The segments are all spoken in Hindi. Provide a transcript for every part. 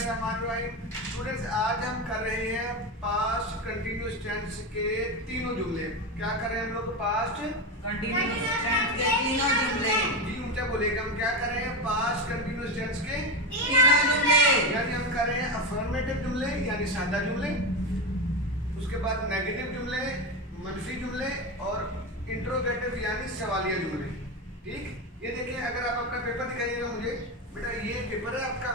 बिस्मिल्लाहिर्रहमानिर्रहीम। स्टूडेंट्स, आज हम कर रहे हैं पास्ट कंटिन्यूअस टेंस के तीनों जुमले। क्या कर रहे हैं हम लोग? पास्ट कंटिन्यूअस टेंस के तीनों जुमले। जी ऊंचा बोलेगा। हम क्या कर रहे हैं? पास्ट कंटिन्यूअस टेंस के तीनों जुमले। यानी हम कर रहे हैं अफर्मेटिव जुमले यानी सादा जुमले, उसके बाद नेगेटिव जुमले, मनफी जुमले और इंट्रोगेटिव यानी सवालिया जुमले। ठीक, ये देखिए, अगर आप अपना पेपर दिखाइएगा मुझे, बेटा ये पेपर है आपका।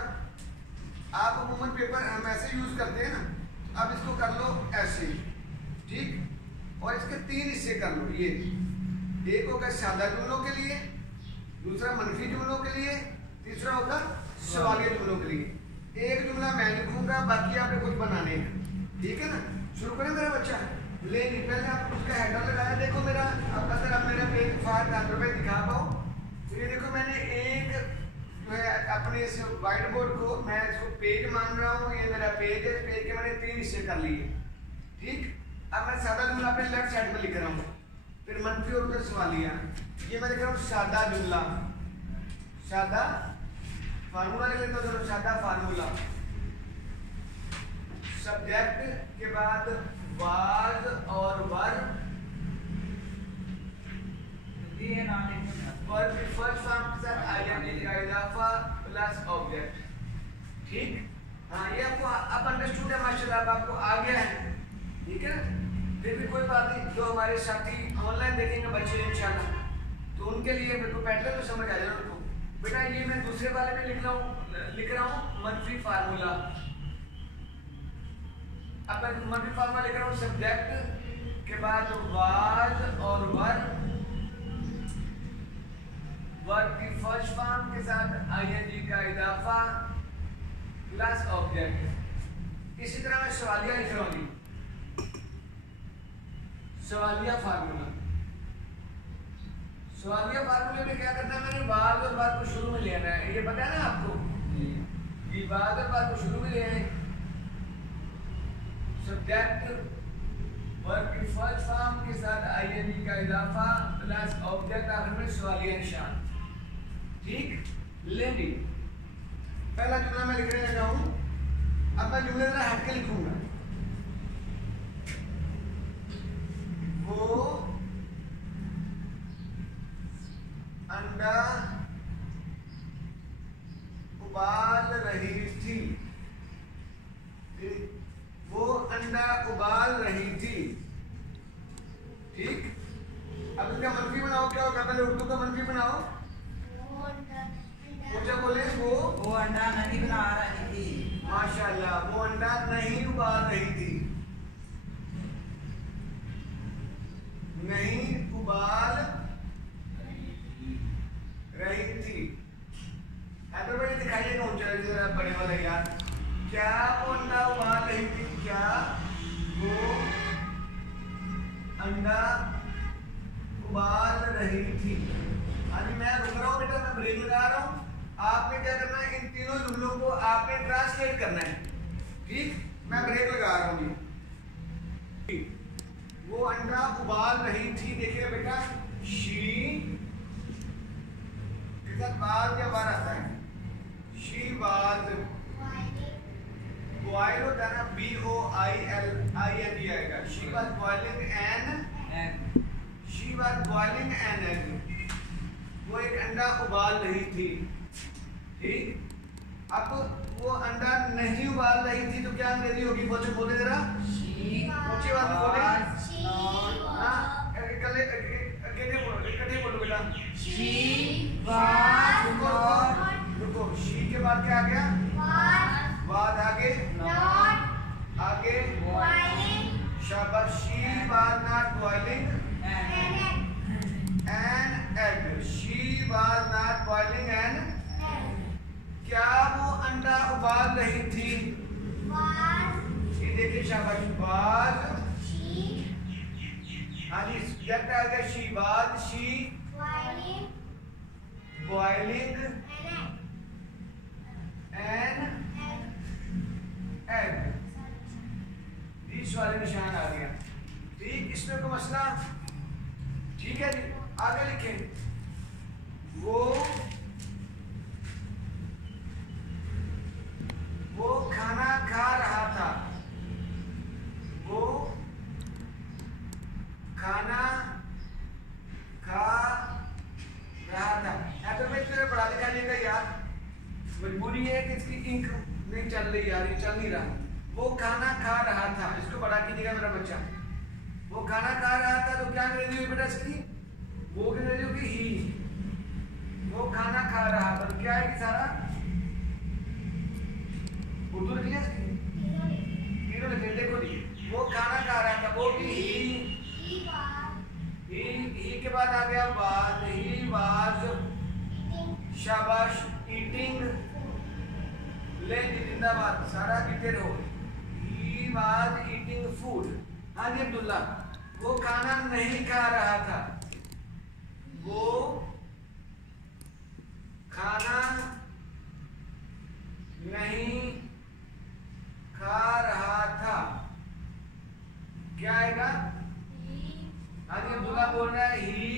आप अमूमन पेपर हम ऐसे यूज करते हैं ना, अब इसको कर लो ऐसे, ठीक, और इसके तीन हिस्से कर लो। ये एक होगा सादा जुमलों के लिए, दूसरा मनफी जुमलों के लिए, तीसरा होगा सवालिया जुमलों के लिए। एक जुमला मैं लिखूंगा, बाकी आपने कुछ बनाने हैं, ठीक है ना। शुरू करें मेरा बच्चा। लेकिन पहले आप उसका हेडर लगाया। देखो मेरा, अब अगर आप मेरा पेज फाड़ पे दिखा पाओ तो ये देखो, मैंने एक जो है अपने इस व्हाइट बोर्ड को मैं इसको पेज मान रहा हूँ। ये मेरा पेज है, पेज के मैंने तीन हिस्से कर लिए। ठीक, अब मैं सादा जुमला अपने लेफ्ट साइड में लिख रहा हूँ, फिर मनफी और उधर सवालिया। ये मैं लिख रहा हूँ सादा जुमला, सादा फार्मूला लिख लेता हूँ। सादा फार्मूला, सब्जेक्ट के बाद वाज और वर, वर्ब की फर्स्ट फॉर्म के साथ आईएनजी का इजाफा प्लस ऑब्जेक्ट। ठीक, हाँ ये आपको अब अंडरस्टूड है माशाल्लाह, अब आपको आ गया है, ठीक है। फिर भी कोई बात नहीं, जो हमारे साथी ऑनलाइन देखेंगे बच्चे इंशाल्लाह, तो उनके लिए मेरे को पैटर्न तो समझ आ जाएगा उनको। बेटा ये मैं दूसरे वाले में लिख रहा हूँ मनफी फार्मूला। अब मैं मनफी फार्मूला लिख रहा हूँ सब्जेक्ट के बाद वाज और वर, वर्ब की फर्स्ट फॉर्म के साथ आईएनजी का इजाफा प्लस ऑब्जेक्ट। इसी तरह मैं सवालिया लिख रहा हूँ, सवालिया फार्मूला। सवालिया फार्मूले में क्या करना है? मैंने वाज और वर को शुरू में लेना है। ये पता है ना आपको कि वाज और वर को शुरू में लेना है। सब्जेक्ट वर्ब की फर्स्ट फॉर्म के साथ आईएनजी का इजाफा प्लस ऑब्जेक्ट, आखिर में सवालिया निशान। ठीक, लेनी पहला जुमला मैं लिखने लगा हूं। अब मैं जुमले जरा हट के लिखूंगा। वो अंडा उबाल रही थी, वो अंडा उबाल रही थी। ठीक, अब इसका मनफी बनाओ। क्या होगा? पहले उर्दू का मनफी बनाओ। मुझे बोले वो अंडा नहीं बना रही थी। माशाल्लाह, वो अंडा नहीं उबाल रही थी। नहीं उबाल रही थी। हैदराबाद दिखाइएगा ऊंचा जरा बड़े वाले यार। क्या वो अंडा उबाल रही थी? क्या वो अंडा उबाल रही थी? अभी मैं रुक रहा हूँ बेटा, मैं ब्रेक लगा रहा हूँ। आपने क्या करना है? इन तीनों जुमलों को आपने ट्रांसलेट करना है। ठीक, मैं ब्रेक लगा रहा हूँ। वो अंडा उबाल रही थी। देखिए बेटा, शी के साथ बाल या बार आता है। शी वाज बॉयल होता है ना, BOILING आएगा। She was boiling an egg, she was boiling an egg. वो एक अंडा उबाल रही थी। ठीक, अब वो अंडा नहीं उबाल रही थी तो क्या अंग्रेजी होगी? बोले जरा, ऊंची आवाज में बोले। हाँ, इकट्ठे बोलो बेटा। रुको, शी के बाद क्या आ गया? वाज आगे आगे शाबाश। She was not boiling an egg, she was not boiling an. क्या वो अंडा उबाल रही थी? ये देखिए शाबाश, वाज। हाँ जी, सब्जेक्ट आ गया she was, she boiling an egg. बीच वाले निशान आ गया। ठीक, इसमें कोई मसला? ठीक है जी, आगे लिखें। वो इंक नहीं चल रही यार, ये चल नहीं रहा। वो खाना खा रहा था, इसको बड़ा कीजिएगा मेरा बच्चा। वो खाना खा रहा था तो क्या अंग्रेजी हुई बेटा इसकी? वो अंग्रेजी होगी ही। वो खाना खा रहा था तो क्या है कि सारा उर्दू लिखिए इसकी, तीनों लिखे देखो जी। वो खाना खा रहा था, वो भी ही के बाद आ गया वाज, ही वाज, शाबाश, ईटिंग, ले जिंदाबाद, सारा ईटेड हो, ही वाज ईटिंग फूड। हाँ जी अब्दुल्ला, वो खाना नहीं खा रहा था, वो खाना नहीं खा रहा था, क्या आएगा? हाँ जी अब्दुल्ला बोल रहा है he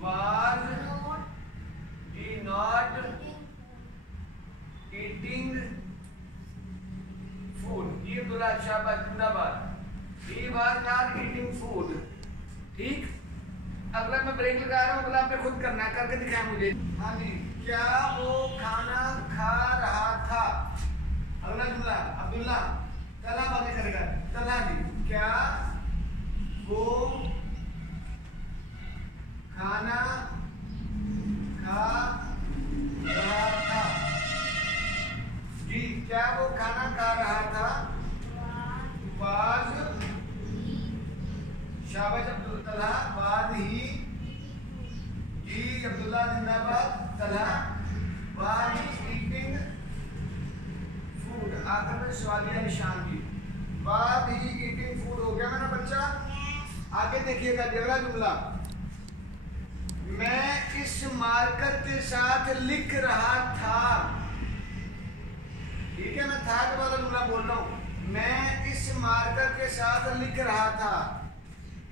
was not eating food. ये अब्दुल्ला शाबाश जिंदाबाद, he was not eating food. ठीक, अगला मैं ब्रेक लगा रहा हूँ, अगला आपने खुद करना है, करके दिखाएं मुझे। हाँ जी, क्या वो खाना खा रहा था? अगला जुमला अब्दुल्ला तला बातें करेगा। तला जी, क्या वो खाना खा रहा था? जी, क्या वो खाना खा रहा था? वाज, शाबाश अब्दुल्ला, वाज ही, जी अब्दुल्ला जिंदाबाद, तला वाज ईटिंग फूड। आखिर में सवालिया निशान की, वाज ही ईटिंग फूड हो गया मेरा बच्चा। आगे देखिएगा अगला जुमला, मैं इस मार्कर के साथ लिख रहा था। ठीक है, मैं था के बाद जुमला बोल रहा हूं, मैं इस मार्कर के साथ लिख रहा था।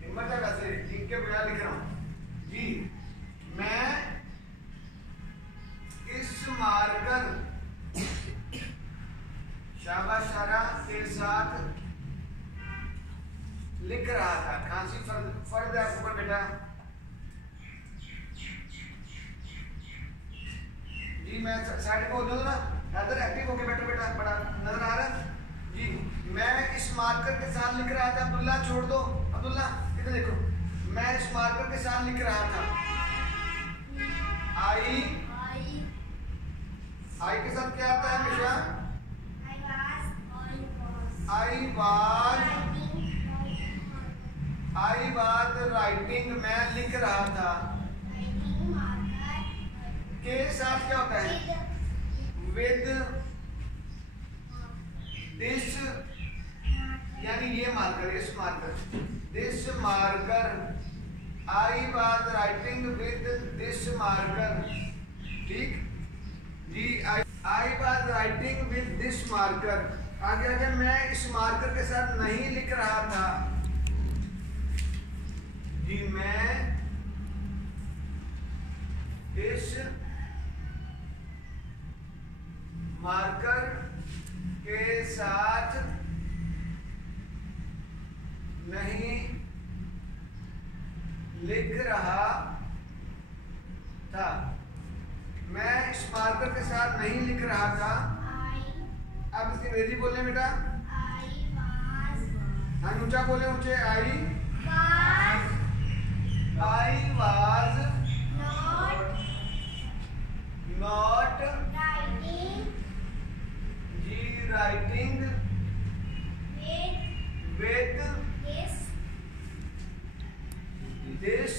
हिम्मत है वैसे, लिख के बजा लिख रहा हूं जी। मैं इस मार्कर, शाबाश सारा, के साथ लिख रहा था। खांसी फर्द है आपके ऊपर बेटा जी। मैं साइड को बोल ना, इधर एक्टिव होके बैठो बेटा, बड़ा नजर आ रहा है जी। मैं इस मार्कर के साथ लिख रहा था। अब्दुल्ला छोड़ दो, अब्दुल्ला इधर देखो, मैं इस मार्कर के साथ लिख रहा था। आई के साथ क्या आता है हमेशा? आई वाज राइटिंग, मैं लिख रहा था। के साथ क्या होता है? विद दिस, यानी ये मार्कर, इस marker, this marker. I was writing with this marker. ठीक जी, I was writing with this marker. आगे आगे, मैं इस मार्कर के साथ नहीं लिख रहा था जी। मैं इस मार्कर के साथ नहीं लिख रहा था। मैं इस मार्कर के साथ नहीं लिख रहा था। अब इसकी अंग्रेजी बोले बेटा, हाँ ऊंचा बोले, ऊंचे। आई वाज नॉट जी राइटिंग विद दिस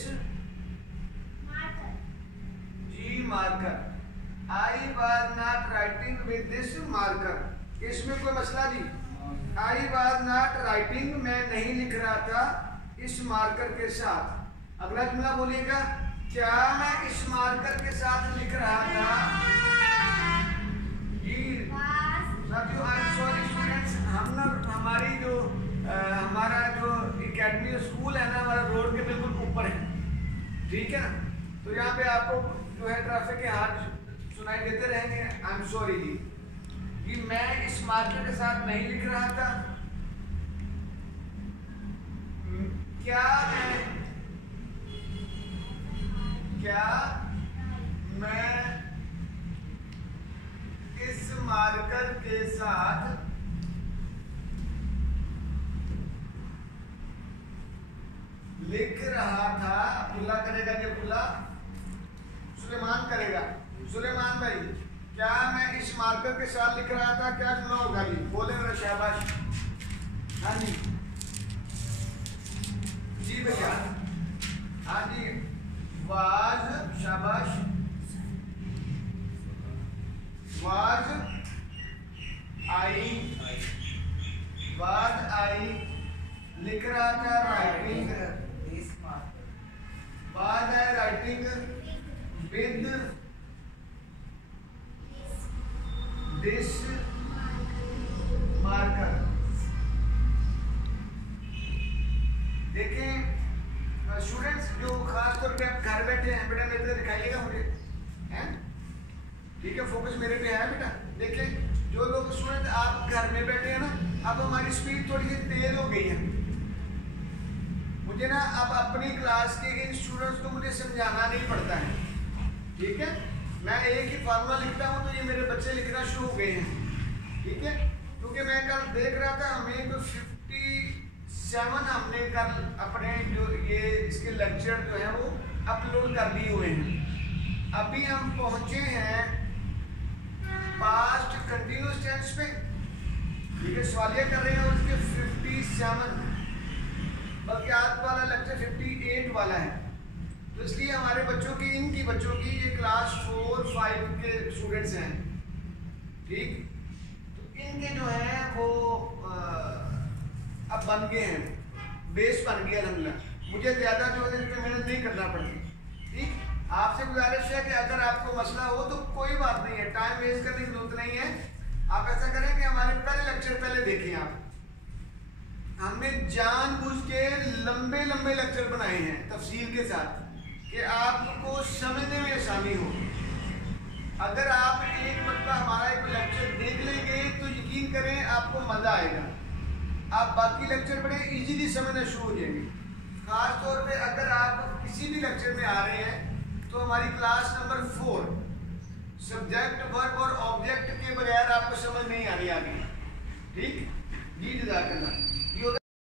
जी marker. I was not writing with this marker. इसमें कोई मसला जी? आई वाज नॉट राइटिंग, मैं नहीं लिख रहा था इस मार्कर के साथ। अगला जुमला बोलिएगा, क्या मैं इस मार्कर के साथ लिख रहा था? जी साथियों, आई एम सॉरी स्टूडेंट्स, हम ना हमारी जो हमारा जो एकेडमी स्कूल है ना, हमारा रोड के बिल्कुल ऊपर है। ठीक है ना, तो यहाँ पे आपको जो है ट्रैफिक के हाथ सुनाई देते रहेंगे। आई एम सॉरी जी। कि मैं इस मार्कर के साथ नहीं लिख रहा था। क्या मैं इस मार्कर के साथ लिख रहा था। अब्दुल्ला करेगा कि अब्दुल्ला? सुलेमान करेगा। सुलेमान भाई, क्या मैं इस मार्कर के साथ लिख रहा था? क्या जुमला होगा? जी बोले मेरा शाबाश। हाँ जी जी भैया, हाँ जी। वाज, शाबाश। वाज आई लिख रहा था writing. Was I writing with this marker. देखें स्टूडेंट्स, जो खास तौर पे आप घर बैठे हैं, बेटा नहीं तो दिखाइएगा मुझे, हैं? ठीक है, फोकस मेरे पे है बेटा। देखें, जो लोग स्टूडेंट आप घर में बैठे हैं ना, अब हमारी स्पीड थोड़ी सी तेज हो गई है। मुझे ना अब अपनी क्लास के इन स्टूडेंट्स को मुझे समझाना नहीं पड़ता है, ठीक है? मैं एक ही फार्मूला लिखता हूँ तो ये मेरे बच्चे लिखना शुरू हो गए हैं, ठीक है? क्योंकि मैं कल देख रहा था, हमें तो 57 हमने कल अपने जो ये इसके लेक्चर जो है वो अपलोड कर दिए हुए हैं। अभी हम पहुंचे हैं पास्ट कंटिन्यूअस टेंस पे, ठीक है? सवालिया कर रहे हैं उसके 57, बल्कि आज वाला लेक्चर 58 वाला है। तो इसलिए हमारे बच्चों की, इनकी बच्चों की, ये क्लास 4, 5 के स्टूडेंट्स हैं, ठीक? तो इनके जो है वो अब बन गए हैं, बेस बन गया अल्हम्दुलिल्लाह। मुझे ज़्यादा जो है इस पर मेहनत नहीं करना पड़ती, ठीक? आपसे गुजारिश है कि अगर आपको मसला हो तो कोई बात नहीं है, टाइम वेस्ट करने की जरूरत नहीं है। आप ऐसा करें कि हमारे पहले लेक्चर पहले देखें आप। हमने जानबूझ के लंबे लंबे लेक्चर बनाए हैं तफसील के साथ कि आपको समझने में आसानी हो। अगर आप एक मरतबा हमारा एक लेक्चर देख लेंगे तो यकीन करें आपको मज़ा आएगा, आप बाकी लेक्चर बड़े इजीली समझना शुरू हो जाएंगे। खास तौर पे अगर आप किसी भी लेक्चर में आ रहे हैं तो हमारी क्लास नंबर 4 सब्जेक्ट, वर्ब और ऑब्जेक्ट के बगैर आपको समझ नहीं आनी आगे, ठीक? जी जज़ाकल्लाह।